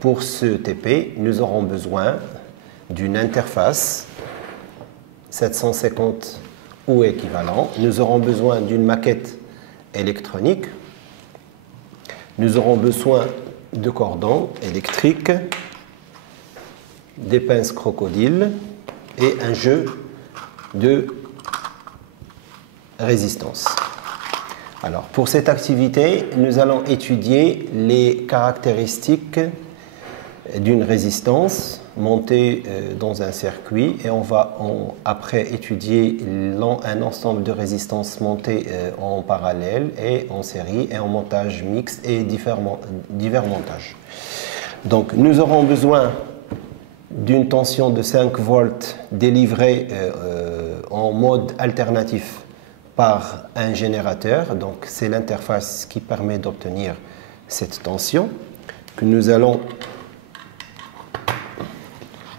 pour ce TP, nous aurons besoin d'une interface 750 ou équivalent. Nous aurons besoin d'une maquette électronique. Nous aurons besoin de cordons électriques, des pinces crocodiles et un jeu de résistance. Alors, pour cette activité, nous allons étudier les caractéristiques d'une résistance montée dans un circuit et on va après étudier un ensemble de résistances montées en parallèle et en série et en montage mixte et divers montages. Donc, nous aurons besoin d'une tension de 5 volts délivrée en mode alternatif par un générateur. Donc, c'est l'interface qui permet d'obtenir cette tension que nous allons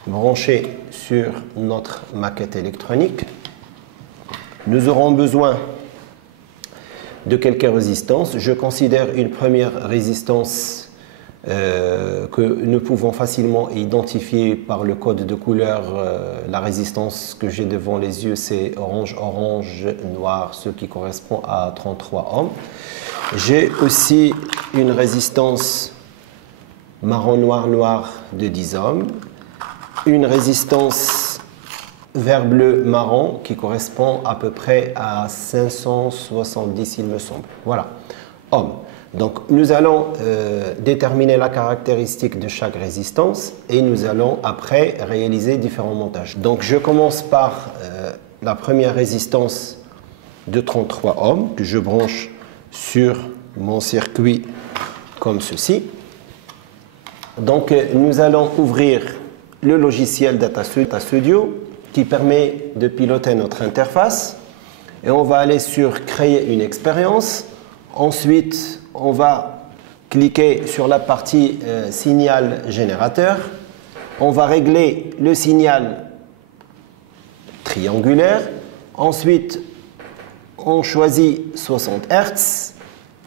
brancher sur notre maquette électronique. Nous aurons besoin de quelques résistances. Je considère une première résistance que nous pouvons facilement identifier par le code de couleur. La résistance que j'ai devant les yeux, c'est orange, orange, noir, ce qui correspond à 33 ohms. J'ai aussi une résistance marron, noir, noir de 10 ohms. Une résistance vert, bleu, marron qui correspond à peu près à 570, il me semble. Voilà, ohms. Donc, nous allons déterminer la caractéristique de chaque résistance et nous allons après réaliser différents montages. Donc, je commence par la première résistance de 33 ohms que je branche sur mon circuit comme ceci. Donc, nous allons ouvrir le logiciel Data Studio qui permet de piloter notre interface et on va aller sur créer une expérience. Ensuite, on va cliquer sur la partie signal générateur. On va régler le signal triangulaire. Ensuite, on choisit 60 Hz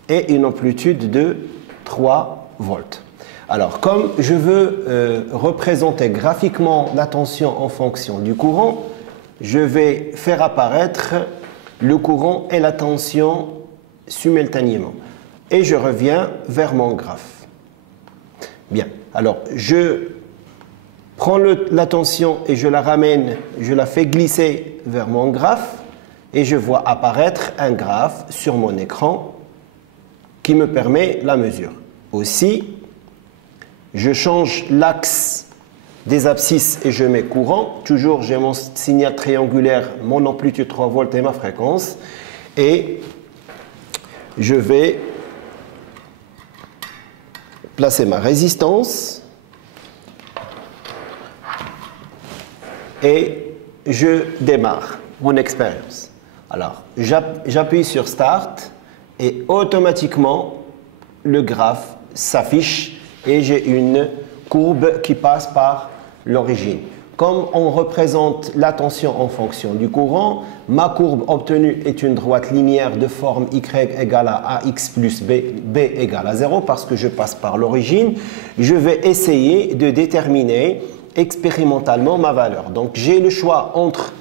et une amplitude de 3 volts. Alors, comme je veux représenter graphiquement la tension en fonction du courant, je vais faire apparaître le courant et la tension simultanément. Et je reviens vers mon graphe. Bien, alors je prends la tension et je la ramène, je la fais glisser vers mon graphe et je vois apparaître un graphe sur mon écran qui me permet la mesure. Aussi, je change l'axe des abscisses et je mets courant. Toujours, j'ai mon signal triangulaire, mon amplitude 3 volts et ma fréquence. Et je vais placer ma résistance et je démarre mon expérience. Alors, j'appuie sur Start et automatiquement, le graphe s'affiche et j'ai une courbe qui passe par l'origine. Comme on représente la tension en fonction du courant, ma courbe obtenue est une droite linéaire de forme y égale à ax plus b, b égale à 0 parce que je passe par l'origine. Je vais essayer de déterminer expérimentalement ma valeur. Donc j'ai le choix entre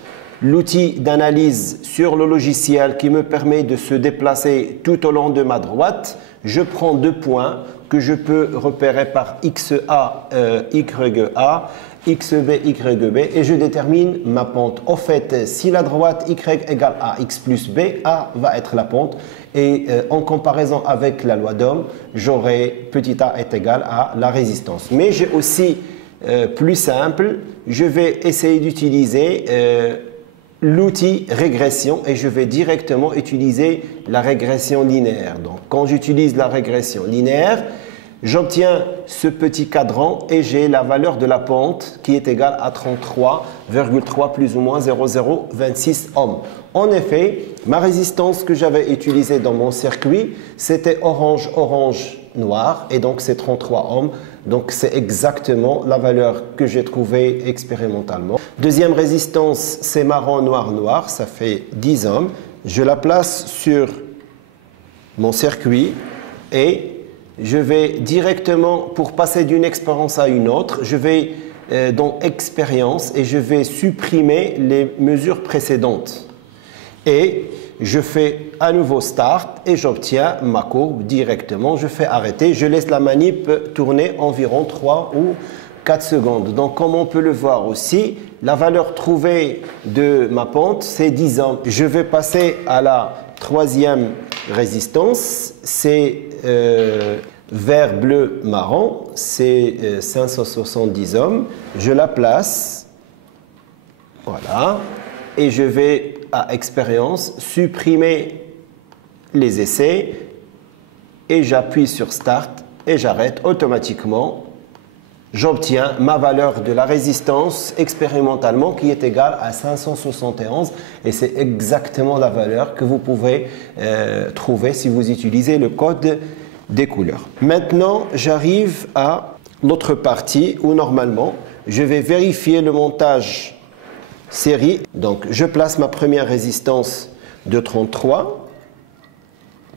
l'outil d'analyse sur le logiciel qui me permet de se déplacer tout au long de ma droite. Je prends 2 points que je peux repérer par XA, YA, XB, YB et je détermine ma pente. Au fait, si la droite Y égale à X plus B, A va être la pente et en comparaison avec la loi d'Ohm, j'aurai petit a est égal à la résistance. Mais j'ai aussi plus simple, je vais essayer d'utiliser l'outil régression et je vais directement utiliser la régression linéaire. Donc, quand j'utilise la régression linéaire, j'obtiens ce petit cadran et j'ai la valeur de la pente qui est égale à 33,3 plus ou moins 0,026 ohms. En effet, ma résistance que j'avais utilisée dans mon circuit, c'était orange, orange, noir et donc c'est 33 ohms. Donc c'est exactement la valeur que j'ai trouvée expérimentalement. Deuxième résistance, c'est marron, noir, noir, ça fait 10 ohms. Je la place sur mon circuit et je vais directement, pour passer d'une expérience à une autre, je vais dans expérience et je vais supprimer les mesures précédentes. Et je fais à nouveau start et j'obtiens ma courbe directement. Je fais arrêter, je laisse la manip tourner environ 3 ou 4 secondes. Donc comme on peut le voir aussi, la valeur trouvée de ma pente, c'est 10 ohms. Je vais passer à la troisième résistance, c'est vert, bleu, marron, c'est 570 ohms. Je la place, voilà, et je vais à expérience supprimer les essais et j'appuie sur start et j'arrête automatiquement. J'obtiens ma valeur de la résistance expérimentalement qui est égale à 571 et c'est exactement la valeur que vous pouvez trouver si vous utilisez le code des couleurs. Maintenant, j'arrive à l'autre partie où normalement, je vais vérifier le montage série. Donc, je place ma première résistance de 33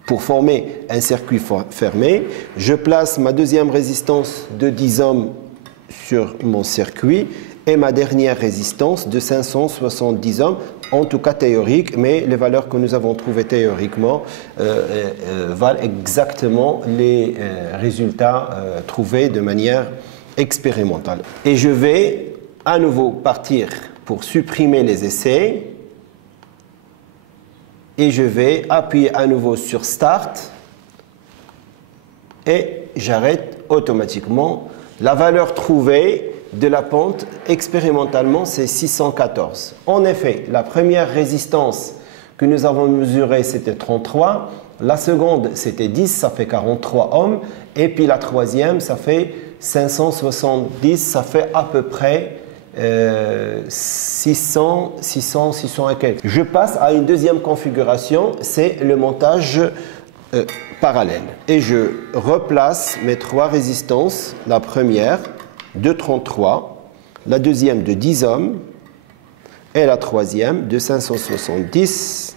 pour former un circuit fermé. Je place ma deuxième résistance de 10 ohms sur mon circuit et ma dernière résistance de 570 ohms, en tout cas théorique, mais les valeurs que nous avons trouvées théoriquement valent exactement les résultats trouvés de manière expérimentale. Et je vais à nouveau partir pour supprimer les essais et je vais appuyer à nouveau sur Start et j'arrête automatiquement. La valeur trouvée de la pente expérimentalement, c'est 614. En effet, la première résistance que nous avons mesurée, c'était 33. La seconde, c'était 10, ça fait 43 ohms. Et puis la troisième, ça fait 570, ça fait à peu près 600 et quelques. Je passe à une deuxième configuration, c'est le montage parallèle. Et je replace mes trois résistances, la première de 33, la deuxième de 10 ohms et la troisième de 570.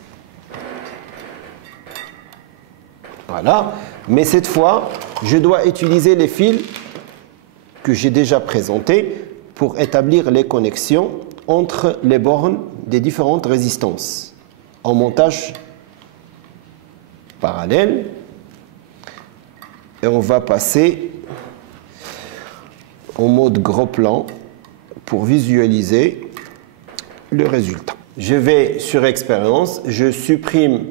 Voilà. Mais cette fois, je dois utiliser les fils que j'ai déjà présentés pour établir les connexions entre les bornes des différentes résistances en montage parallèle. Et on va passer en mode gros plan pour visualiser le résultat. Je vais sur expérience, je supprime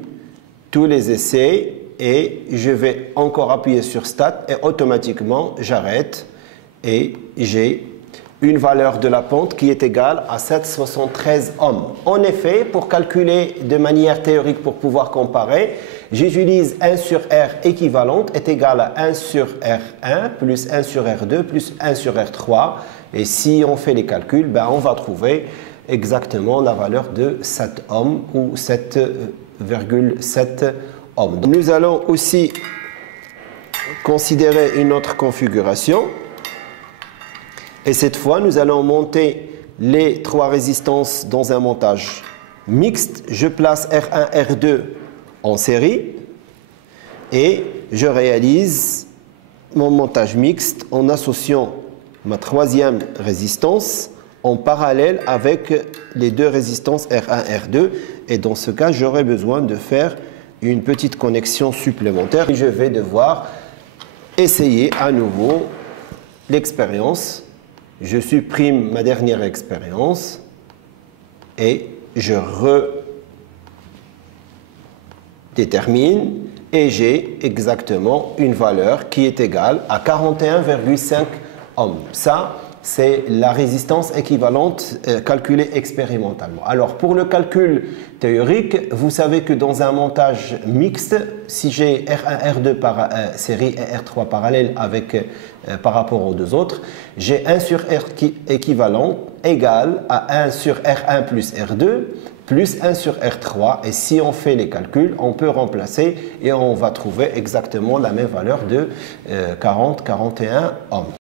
tous les essais et je vais encore appuyer sur Start et automatiquement j'arrête et j'ai une valeur de la pente qui est égale à 773 ohms. En effet, pour calculer de manière théorique pour pouvoir comparer, j'utilise 1 sur R équivalente est égal à 1 sur R1 plus 1 sur R2 plus 1 sur R3. Et si on fait les calculs, ben on va trouver exactement la valeur de 7 ohms ou 7,7 ohms. Nous allons aussi considérer une autre configuration. Et cette fois, nous allons monter les trois résistances dans un montage mixte. Je place R1, R2 en série et je réalise mon montage mixte en associant ma troisième résistance en parallèle avec les deux résistances R1, R2. Et dans ce cas, j'aurai besoin de faire une petite connexion supplémentaire. Et je vais devoir essayer à nouveau l'expérience. Je supprime ma dernière expérience et je redétermine et j'ai exactement une valeur qui est égale à 41,5 ohms. Ça, c'est la résistance équivalente calculée expérimentalement. Alors, pour le calcul théorique, vous savez que dans un montage mixte, si j'ai R1, R2 par série et R3 parallèle par rapport aux deux autres, j'ai 1 sur R équivalent égal à 1 sur R1 plus R2 plus 1 sur R3. Et si on fait les calculs, on peut remplacer et on va trouver exactement la même valeur de 41 ohms.